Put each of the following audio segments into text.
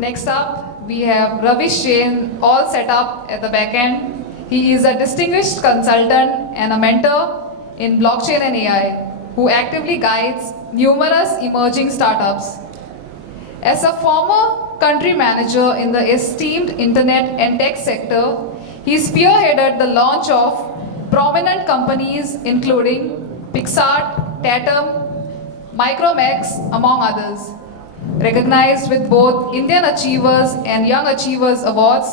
Next up, we have Ravish Jain, all set up at the back end. He is a distinguished consultant and a mentor in blockchain and AI, who actively guides numerous emerging startups. As a former country manager in the esteemed internet and tech sector, he spearheaded the launch of prominent companies including Pixart, Tatum, Micromax, among others. Recognized with both Indian Achievers and Young Achievers awards,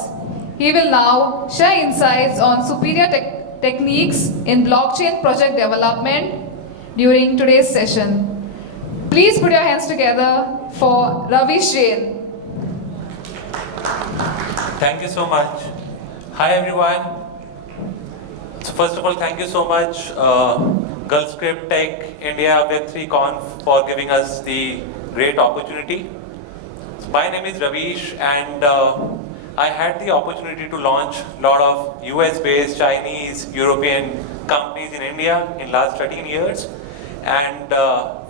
he will now share insights on superior techniques in blockchain project development during today's session. Please put your hands together for Ravish Jain. Thank you so much. Hi everyone. So first of all, thank you so much Gulf Script Tech India Web3Conf for giving us the great opportunity. So my name is Ravish, and I had the opportunity to launch a lot of US-based, Chinese, European companies in India in last 13 years. And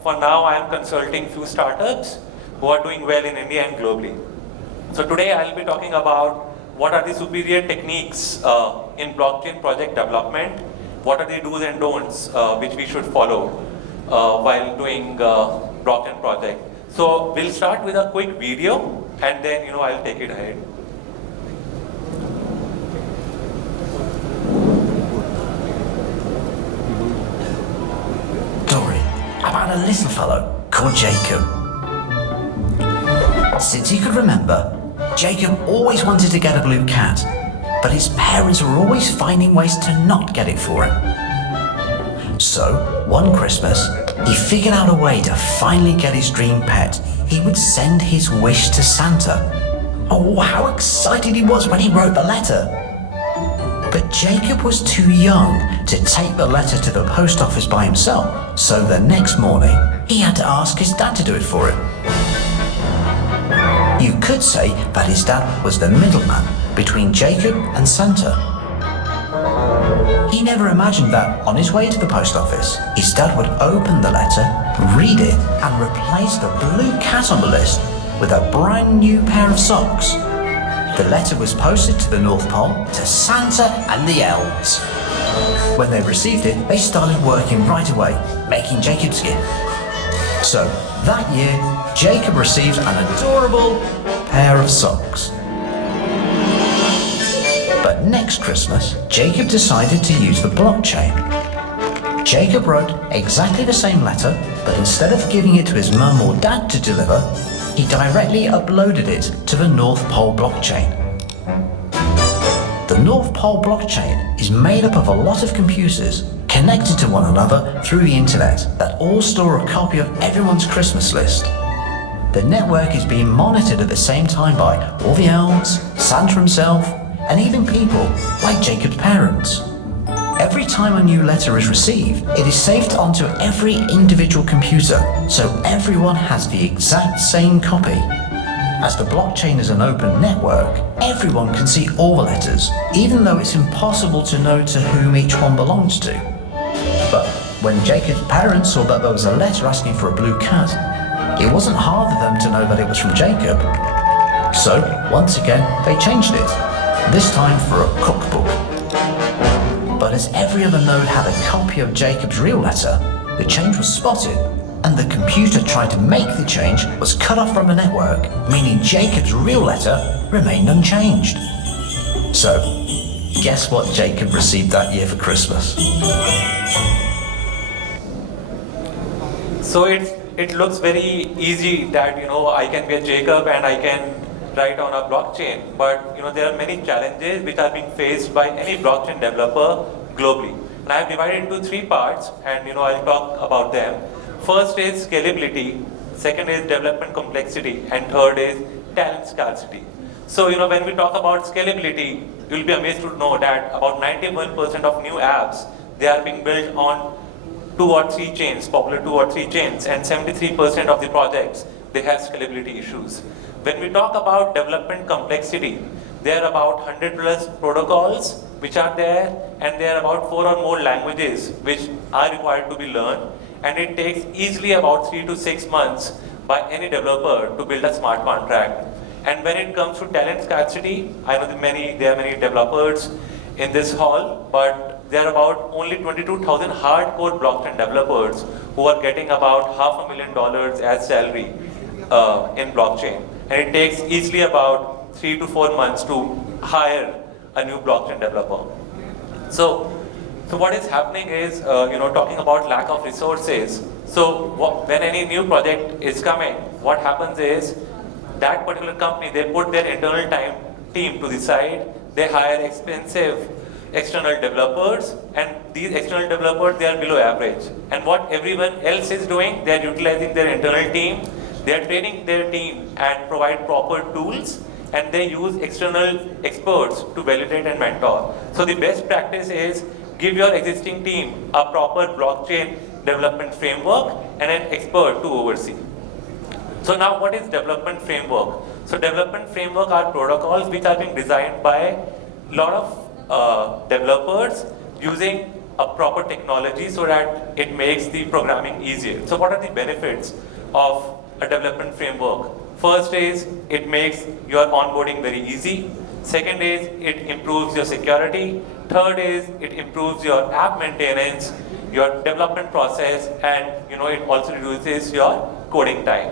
for now, I am consulting few startups who are doing well in India and globally. So today I'll be talking about what are the superior techniques in blockchain project development, what are the do's and don'ts which we should follow while doing blockchain project. So we'll start with a quick video, and then I'll take it ahead. Story about a little fellow called Jacob. Since he could remember, Jacob always wanted to get a blue cat, but his parents were always finding ways to not get it for him. So, one Christmas, he figured out a way to finally get his dream pet. He would send his wish to Santa. Oh, how excited he was when he wrote the letter. But Jacob was too young to take the letter to the post office by himself, so the next morning, he had to ask his dad to do it for him. You could say that his dad was the middleman between Jacob and Santa. He never imagined that on his way to the post office, his dad would open the letter, read it, and replace the blue cat on the list with a brand new pair of socks. The letter was posted to the North Pole, to Santa and the elves. When they received it, they started working right away, making Jacob's gift. So, that year, Jacob received an adorable pair of socks. But next Christmas, Jacob decided to use the blockchain. Jacob wrote exactly the same letter, but instead of giving it to his mum or dad to deliver, he directly uploaded it to the North Pole blockchain. The North Pole blockchain is made up of a lot of computers connected to one another through the internet that all store a copy of everyone's Christmas list. The network is being monitored at the same time by all the elves, Santa himself, and even people like Jacob's parents. Every time a new letter is received, it is saved onto every individual computer, so everyone has the exact same copy. As the blockchain is an open network, everyone can see all the letters, even though it's impossible to know to whom each one belongs to. But when Jacob's parents saw that there was a letter asking for a blue cat, it wasn't hard for them to know that it was from Jacob. So, once again, they changed it, this time for a cookbook. But as every other node had a copy of Jacob's real letter, the change was spotted, and the computer trying to make the change was cut off from the network, meaning Jacob's real letter remained unchanged. So, guess what Jacob received that year for Christmas? So it looks very easy that I can be a Jacob and I can write on a blockchain, but there are many challenges which are being faced by any blockchain developer globally. And I have divided into three parts, and I'll talk about them. First is scalability, second is development complexity, and third is talent scarcity. So when we talk about scalability, you'll be amazed to know that about 91% of new apps, they are being built on 2 or 3 chains, popular 2 or 3 chains, and 73% of the projects, they have scalability issues. When we talk about development complexity, there are about 100 plus protocols which are there, and there are about 4 or more languages which are required to be learned, and it takes easily about 3 to 6 months by any developer to build a smart contract. And when it comes to talent scarcity, I know that there are many developers in this hall, but there are about only 22,000 hardcore blockchain developers who are getting about $500,000 as salary in blockchain. And it takes easily about 3 to 4 months to hire a new blockchain developer. So what is happening is, talking about lack of resources. So when any new project is coming, what happens is that particular company, they put their internal team to the side, they hire expensive external developers, and these external developers, they are below average. And what everyone else is doing, they are utilizing their internal team, they are training their team and provide proper tools, and they use external experts to validate and mentor. So the best practice is give your existing team a proper blockchain development framework and an expert to oversee. So now what is development framework? So development framework are protocols which are being designed by a lot of developers using a proper technology so that it makes the programming easier. So what are the benefits of a development framework? First is it makes your onboarding very easy. Second is it improves your security. Third is it improves your app maintenance, your development process, and it also reduces your coding time.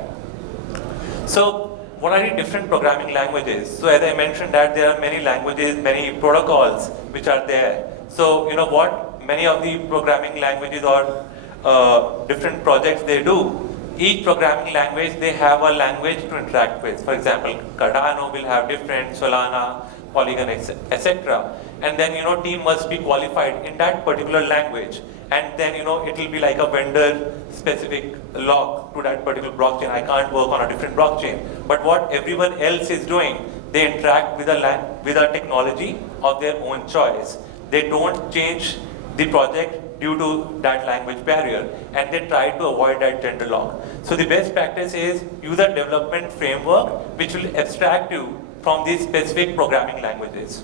So what are the different programming languages? So as I mentioned that there are many languages, many protocols which are there. So what many of the programming languages or different projects they do, each programming language, they have a language to interact with. For example, Cardano will have different, Solana, Polygon, etc. And then team must be qualified in that particular language. And then it will be like a vendor specific lock to that particular blockchain. I can't work on a different blockchain. But what everyone else is doing, they interact with a technology of their own choice. They don't change the project due to that language barrier, and they try to avoid that gender lock. So the best practice is use a development framework which will abstract you from these specific programming languages.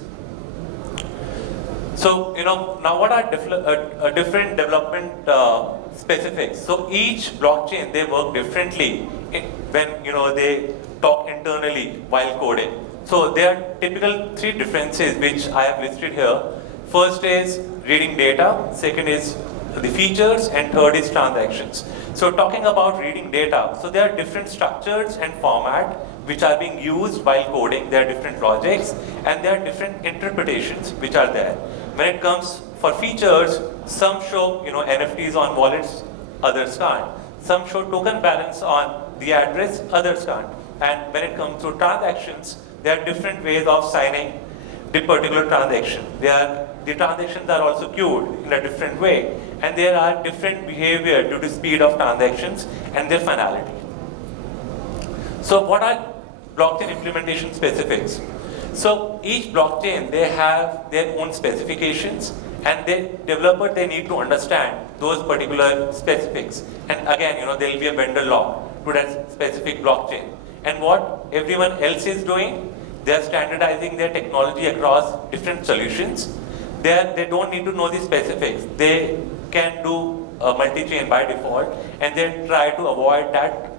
So now what are different development specifics? So each blockchain, they work differently when they talk internally while coding. So there are typical 3 differences which I have listed here. First is reading data, second is the features, and third is transactions. So talking about reading data, so there are different structures and format which are being used while coding. There are different logics and there are different interpretations which are there. When it comes for features, some show NFTs on wallets, others can't. Some show token balance on the address, others can't. And when it comes to transactions, there are different ways of signing the particular transaction. The transactions are also queued in a different way, and there are different behavior due to speed of transactions and their finality. So what are blockchain implementation specifics? So each blockchain, they have their own specifications, and developers, they need to understand those particular specifics. And again, there will be a vendor lock to that specific blockchain. And what everyone else is doing, they are standardizing their technology across different solutions. They don't need to know the specifics. They can do multi-chain by default, and they try to avoid that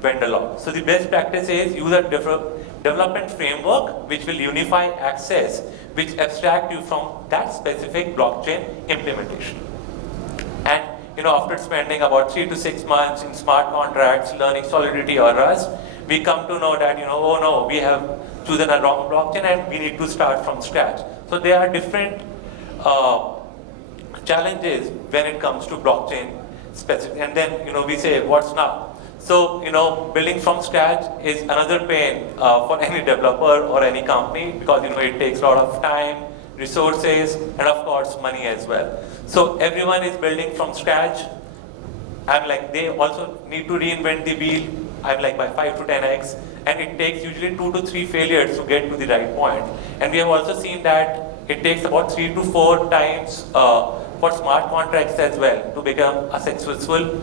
vendor lock. So the best practice is use a development framework which will unify access, which abstract you from that specific blockchain implementation. And after spending about 3 to 6 months in smart contracts, learning Solidity or Rust, we come to know that oh no, we have chosen a wrong blockchain and we need to start from scratch. So there are different challenges when it comes to blockchain specific. And then we say, what's now? So building from scratch is another pain for any developer or any company, because it takes a lot of time, resources, and of course money as well. So everyone is building from scratch. They also need to reinvent the wheel. By 5 to 10x, and it takes usually 2 to 3 failures to get to the right point. And we have also seen that it takes about 3 to 4 times for smart contracts as well to become a successful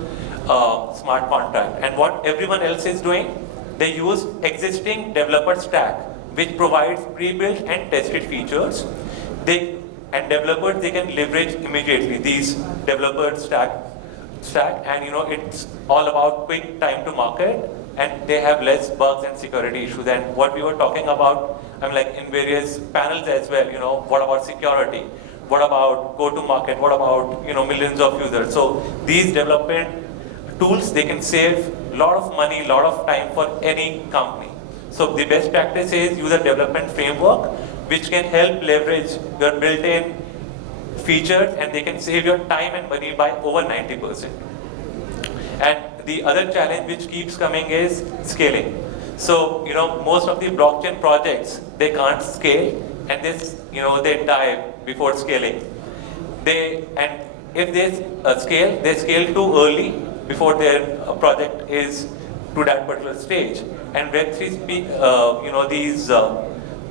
smart contract. And what everyone else is doing, they use existing developer stack which provides pre-built and tested features. Developers, they can leverage immediately these developer stack, and it's all about quick time to market, and they have less bugs and security issues. And what we were talking about, in various panels as well, what about security? What about go-to-market? What about, millions of users? So these development tools, they can save a lot of money, a lot of time for any company. So the best practice is user development framework, which can help leverage your built-in features, and they can save your time and money by over 90%. And the other challenge which keeps coming is scaling. So, most of the blockchain projects, they can't scale, and they die before scaling. And if they scale too early before their project is to that particular stage. And Web3, these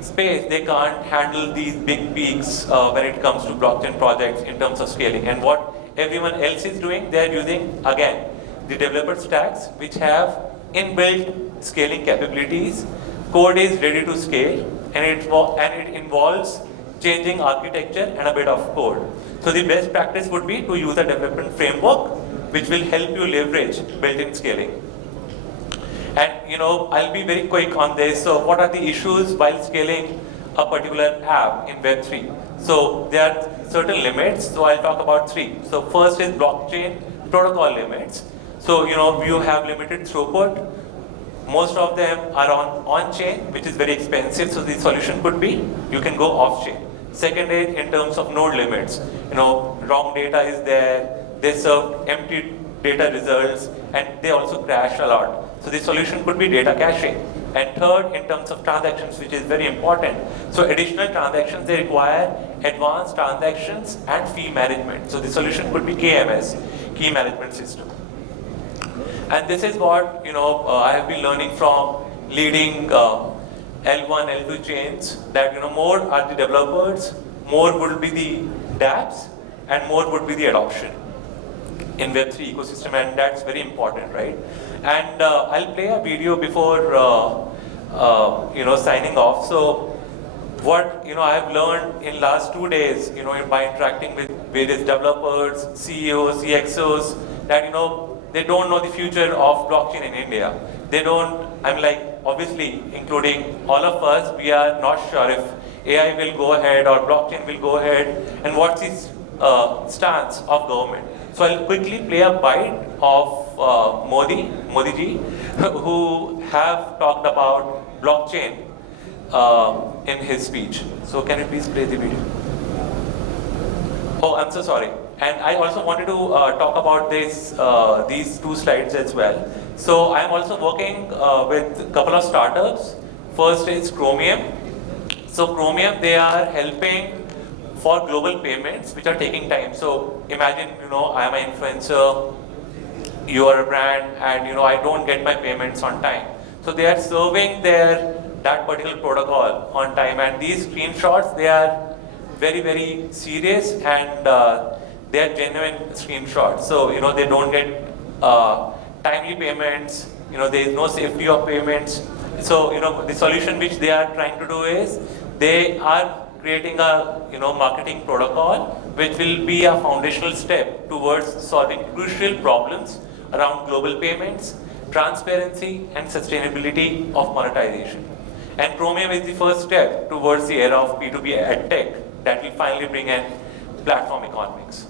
space, they can't handle these big peaks when it comes to blockchain projects in terms of scaling. And what everyone else is doing, they're using, again, the developer stacks which have inbuilt scaling capabilities. Code is ready to scale, and it involves changing architecture and a bit of code. So the best practice would be to use a development framework which will help you leverage built-in scaling. And I'll be very quick on this. So what are the issues while scaling a particular app in Web3? So there are certain limits. So I'll talk about 3. So first is blockchain protocol limits. So you have limited throughput. Most of them are on-chain, which is very expensive. So the solution could be you can go off-chain. Second is in terms of node limits. Wrong data is there. They serve empty data results, and they also crash a lot. So the solution could be data caching. And third, in terms of transactions, which is very important. So additional transactions, they require advanced transactions and fee management. So the solution could be KMS, key management system. And this is what I have been learning from leading L1, L2 chains, that more are the developers, more would be the dApps, and more would be the adoption in Web3 ecosystem, and that's very important, right? And I'll play a video before signing off. So what I've learned in last 2 days, by interacting with various developers, CEOs, CXOs, that they don't know the future of blockchain in India. They don't. Obviously, including all of us, we are not sure if AI will go ahead or blockchain will go ahead, and what's its stance of government. So I'll quickly play a bite of Modi ji, who have talked about blockchain in his speech. So can you please play the video? Oh, I'm so sorry. And I also wanted to talk about these 2 slides as well. So I'm also working with a couple of startups. First is Chromium. So Chromium, they are helping for global payments, which are taking time. So imagine, I am an influencer, you are a brand, and I don't get my payments on time. So they are serving that particular protocol on time, and these screenshots, they are very, very serious, and they are genuine screenshots. So they don't get timely payments. There is no safety of payments. So the solution which they are trying to do is they are creating a marketing protocol which will be a foundational step towards solving crucial problems around global payments, transparency, and sustainability of monetization. And Chromium is the first step towards the era of P2P edtech that will finally bring in platform economics.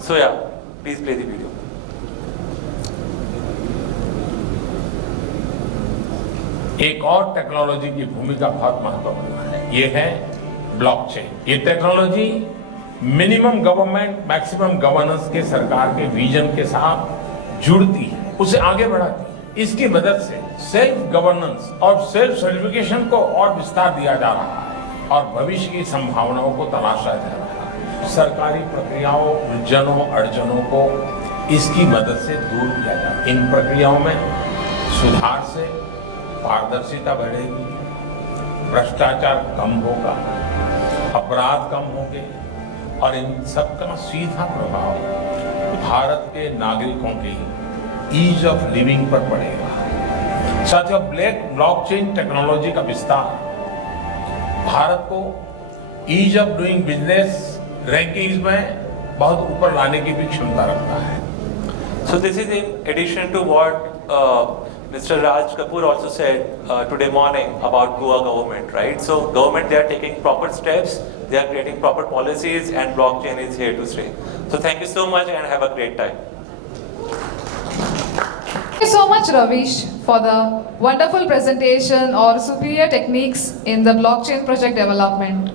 So yeah, please play the video. एक और technology की भूमिका बहुत महत्वपूर्ण है, ये है blockchain. ये technology minimum government maximum governance के सरकार के विजन के साथ जुड़ती है, उसे आगे बढ़ाती है। इसकी मदद से सेल्फ गवर्नेंस और सेल्फ सर्टिफिकेशन को और विस्तार दिया जा रहा है और भविष्य की संभावनाओं को तलाशा जा रहा है। सरकारी प्रक्रियाओं, उलझनों, अड़चनों को इसकी मदद से दूर किया जाए। इन प्रक्रियाओं में सुधार से पारदर्शिता बढ़ेगी, भ्रष्टाचार कम होगा, अपराध कम होंगे और इन सबका सीधा प्रभाव भारत के नागरिकों की ईज ऑफ लिविंग पर पड़ेगा। साथियों, ब्लॉकचेन टेक्नोलॉजी का विस्तार भारत को ease of doing business rankings में बहुत ऊपर लाने की भी क्षमता रखता है। So this is in addition to what Mr. Raj Kapoor also said today morning about Goa government, right? So government, they are taking proper steps, they are creating proper policies, and blockchain is here to stay. So thank you so much and have a great time. Thank you so much, Ravish, for the wonderful presentation or superior techniques in the blockchain project development.